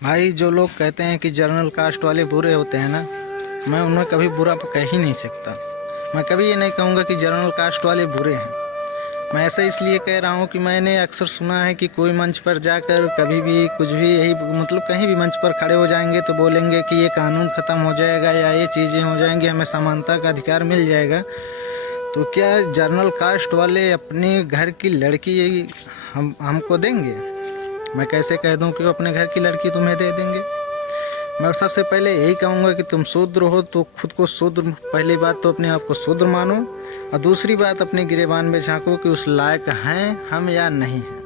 भाई जो लोग कहते हैं कि जनरल कास्ट वाले बुरे होते हैं ना, मैं उन्हें कभी बुरा कह ही नहीं सकता। मैं कभी ये नहीं कहूँगा कि जनरल कास्ट वाले बुरे हैं। मैं ऐसा इसलिए कह रहा हूँ कि मैंने अक्सर सुना है कि कोई मंच पर जाकर कभी भी कुछ भी यही कहीं भी मंच पर खड़े हो जाएंगे तो बोलेंगे कि ये कानून ख़त्म हो जाएगा या ये चीज़ें हो जाएंगी, हमें समानता का अधिकार मिल जाएगा। तो क्या जनरल कास्ट वाले अपने घर की लड़की हमको देंगे? मैं कैसे कह दूं कि वो अपने घर की लड़की तुम्हें दे देंगे? मैं सबसे पहले यही कहूँगा कि तुम शूद्र हो तो खुद को शूद्र, पहली बात तो अपने आप को शूद्र मानो, और दूसरी बात अपने गिरेबान में झांको कि उस लायक हैं हम या नहीं हैं।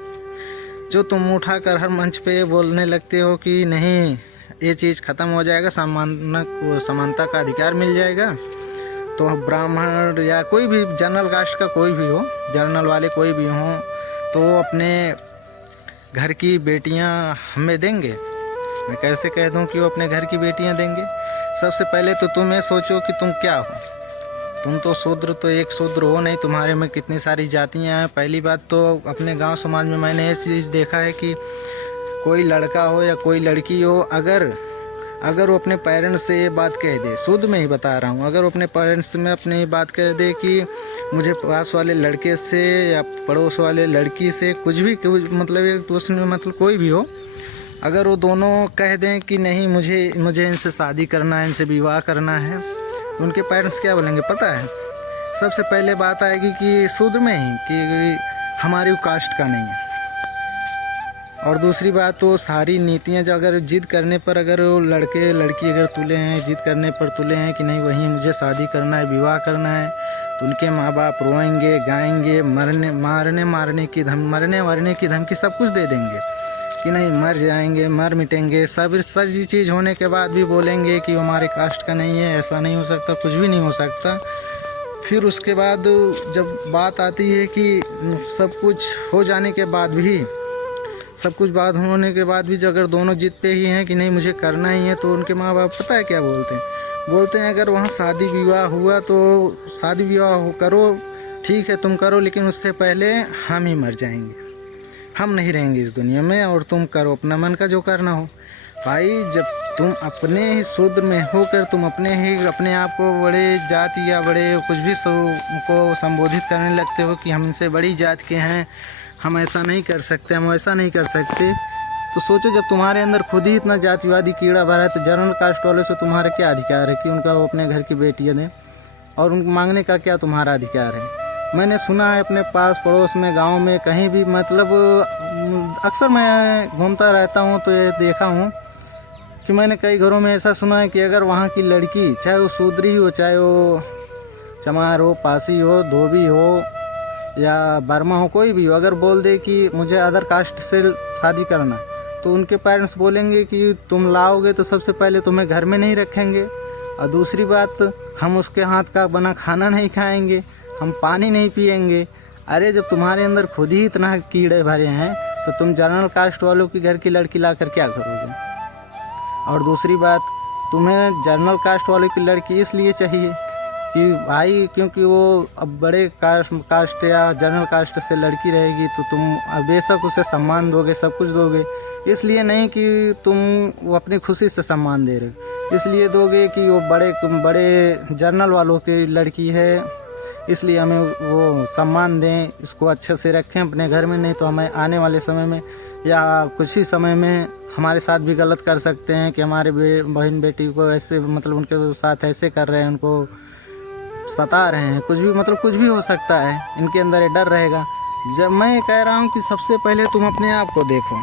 जो तुम उठाकर हर मंच पे बोलने लगते हो कि नहीं ये चीज़ ख़त्म हो जाएगा, समानता का अधिकार मिल जाएगा, तो ब्राह्मण या कोई भी जनरल कास्ट का कोई भी हो, जनरल वाले कोई भी हों, तो अपने घर की बेटियां हमें देंगे? मैं कैसे कह दूं कि वो अपने घर की बेटियां देंगे? सबसे पहले तो तुम ये सोचो कि तुम क्या हो। तुम तो शूद्र तो एक शूद्र हो नहीं, तुम्हारे में कितनी सारी जातियां हैं। पहली बात तो अपने गांव समाज में मैंने ये चीज़ देखा है कि कोई लड़का हो या कोई लड़की हो, अगर वो अपने पेरेंट्स से ये बात कह दे, शुद्ध में ही बता रहा हूँ, अगर वो अपने पेरेंट्स में अपनी ये बात कह दे कि मुझे पास वाले लड़के से या पड़ोस वाले लड़की से कुछ भी एक दोस्त कोई भी हो, अगर वो दोनों कह दें कि नहीं मुझे इनसे शादी करना है, इनसे विवाह करना है, तो उनके पेरेंट्स क्या बोलेंगे पता है? सबसे पहले बात आएगी कि शुद्ध में ही कि हमारी कास्ट का नहीं है। और दूसरी बात तो सारी नीतियाँ जो अगर जिद करने पर, अगर लड़के लड़की अगर तुले हैं, जिद करने पर तुले हैं कि नहीं वहीं मुझे शादी करना है, विवाह करना है, तो उनके माँ बाप रोएंगे, गाएंगे, मरने की धमकी सब कुछ दे देंगे कि नहीं मर जाएंगे, मर मिटेंगे। सब सारी चीज़ होने के बाद भी बोलेंगे कि हमारे कास्ट का नहीं है, ऐसा नहीं हो सकता, कुछ भी नहीं हो सकता। फिर उसके बाद जब बात आती है कि सब कुछ हो जाने के बाद भी, सब कुछ बात होने के बाद भी जो अगर दोनों जिद पे ही हैं कि नहीं मुझे करना ही है, तो उनके माँ बाप पता है क्या बोलते हैं अगर वहाँ शादी विवाह हुआ तो शादी विवाह करो, ठीक है तुम करो, लेकिन उससे पहले हम ही मर जाएंगे, हम नहीं रहेंगे इस दुनिया में, और तुम करो अपना मन का जो करना हो। भाई जब तुम अपने ही शूद्र में होकर तुम अपने आप को बड़े जाति या बड़े कुछ भी को संबोधित करने लगते हो कि हम इनसे बड़ी जात के हैं, हम ऐसा नहीं कर सकते, हम ऐसा नहीं कर सकते, तो सोचो जब तुम्हारे अंदर खुद ही इतना जातिवादी कीड़ा भरा है, तो जनरल कास्ट वाले से तुम्हारा क्या अधिकार है कि उनका वो अपने घर की बेटियाँ दें? और उनको मांगने का क्या तुम्हारा अधिकार है? मैंने सुना है अपने पास पड़ोस में, गांव में, कहीं भी अक्सर मैं घूमता रहता हूँ तो ये देखा हूँ कि मैंने कई घरों में ऐसा सुना है कि अगर वहाँ की लड़की, चाहे वो शूद्री हो, चाहे वो चमार हो, पासी हो, धोबी हो या बर्मा हो, कोई भी हो, अगर बोल दे कि मुझे अदर कास्ट से शादी करना है, तो उनके पेरेंट्स बोलेंगे कि तुम लाओगे तो सबसे पहले तुम्हें घर में नहीं रखेंगे, और दूसरी बात हम उसके हाथ का बना खाना नहीं खाएंगे, हम पानी नहीं पिएंगे। अरे जब तुम्हारे अंदर खुद ही इतना कीड़े भरे हैं तो तुम जनरल कास्ट वालों की घर की लड़की लाकर क्या करोगे? और दूसरी बात, तुम्हें जनरल कास्ट वालों की लड़की इसलिए चाहिए कि भाई क्योंकि वो अब बड़े कास्ट या जनरल कास्ट से लड़की रहेगी तो तुम बेशक उसे सम्मान दोगे, सब कुछ दोगे, इसलिए नहीं कि तुम वो अपनी खुशी से सम्मान दे रहे हो, इसलिए दोगे कि वो बड़े जनरल वालों की लड़की है, इसलिए हमें वो सम्मान दें, इसको अच्छे से रखें अपने घर में, नहीं तो हमें आने वाले समय में या कुछ ही समय में हमारे साथ भी गलत कर सकते हैं कि हमारे बहन बेटी को ऐसे उनके साथ ऐसे कर रहे हैं, उनको सता रहे हैं, कुछ भी हो सकता है, इनके अंदर ये डर रहेगा। जब मैं कह रहा हूँ कि सबसे पहले तुम अपने आप को देखो,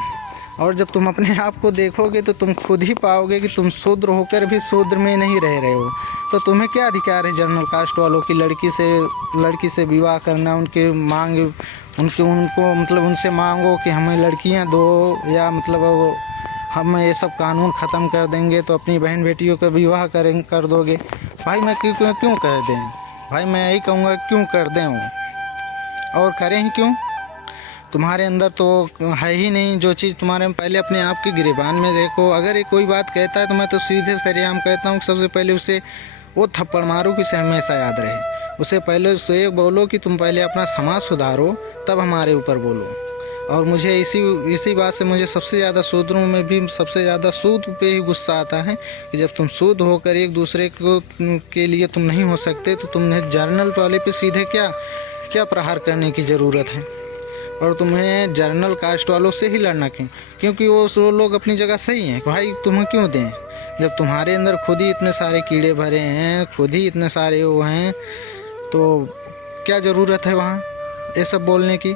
और जब तुम अपने आप को देखोगे तो तुम खुद ही पाओगे कि तुम शूद्र होकर भी शूद्र में नहीं रह रहे हो, तो तुम्हें क्या अधिकार है जनरल कास्ट वालों की लड़की से विवाह करना? उनसे मांगो कि हमें लड़कियां दो, या हम ये सब कानून ख़त्म कर देंगे तो अपनी बहन बेटियों का विवाह कर दोगे। भाई मैं क्यों कर दें? भाई मैं यही कहूँगा क्यों कर दें वो, और करें ही क्यों? तुम्हारे अंदर तो है ही नहीं जो चीज़ तुम्हारे में। पहले अपने आप के गिरेबान में देखो, अगर ये कोई बात कहता है तो मैं तो सीधे सरेआम कहता हूँ सबसे पहले उसे वो थप्पड़ मारो कि उसे हमेशा याद रहे। उसे पहले उससे बोलो कि तुम पहले अपना समाज सुधारो, तब हमारे ऊपर बोलो। और मुझे इसी बात से मुझे सबसे ज़्यादा शूद्रों में भी सबसे ज़्यादा सूद पे ही गुस्सा आता है कि जब तुम शूद्र होकर एक दूसरे को के लिए तुम नहीं हो सकते तो तुमने जर्नल वाले पे सीधे क्या प्रहार करने की ज़रूरत है। और तुम्हें जर्नल कास्ट वालों से ही लड़ना क्योंकि वो लोग अपनी जगह सही हैं। भाई तुम्हें क्यों दें जब तुम्हारे अंदर खुद ही इतने सारे कीड़े भरे हैं, खुद ही इतने सारे वो हैं, तो क्या ज़रूरत है वहाँ ये सब बोलने की।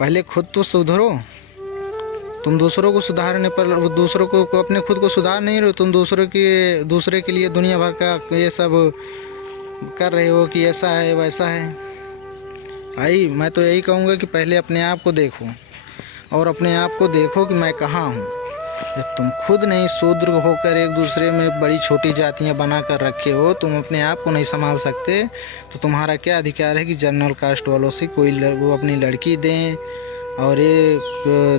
पहले खुद तो सुधरो। तुम दूसरों को सुधारने पर दूसरों को अपने खुद को सुधार नहीं रहे हो, तुम दूसरे के लिए दुनिया भर का ये सब कर रहे हो कि ऐसा है वैसा है। भाई मैं तो यही कहूँगा कि पहले अपने आप को देखो और अपने आप को देखो कि मैं कहाँ हूँ। जब तुम खुद नहीं शूद्र होकर एक दूसरे में बड़ी छोटी जातियाँ बना कर रखे हो, तुम अपने आप को नहीं संभाल सकते, तो तुम्हारा क्या अधिकार है कि जनरल कास्ट वालों से वो अपनी लड़की दें और ये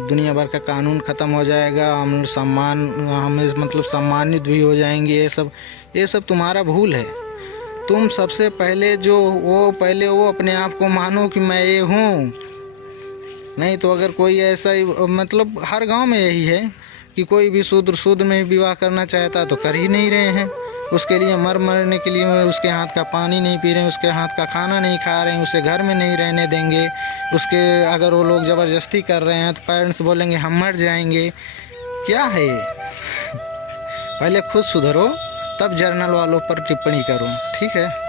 दुनिया भर का कानून ख़त्म हो जाएगा, हम सम्मानित भी हो जाएंगे। ये सब तुम्हारा भूल है। तुम सबसे पहले पहले अपने आप को मानो कि मैं ये हूँ। नहीं तो अगर कोई ऐसा ही हर गांव में यही है कि कोई भी शूद्र में विवाह करना चाहता तो कर ही नहीं रहे हैं। उसके लिए मरने के लिए उसके हाथ का पानी नहीं पी रहे हैं, उसके हाथ का खाना नहीं खा रहे हैं, उसे घर में नहीं रहने देंगे। अगर वो लोग ज़बरदस्ती कर रहे हैं तो पेरेंट्स बोलेंगे हम मर जाएंगे। क्या है ये? पहले खुद सुधरो तब जर्नल वालों पर टिप्पणी करो, ठीक है।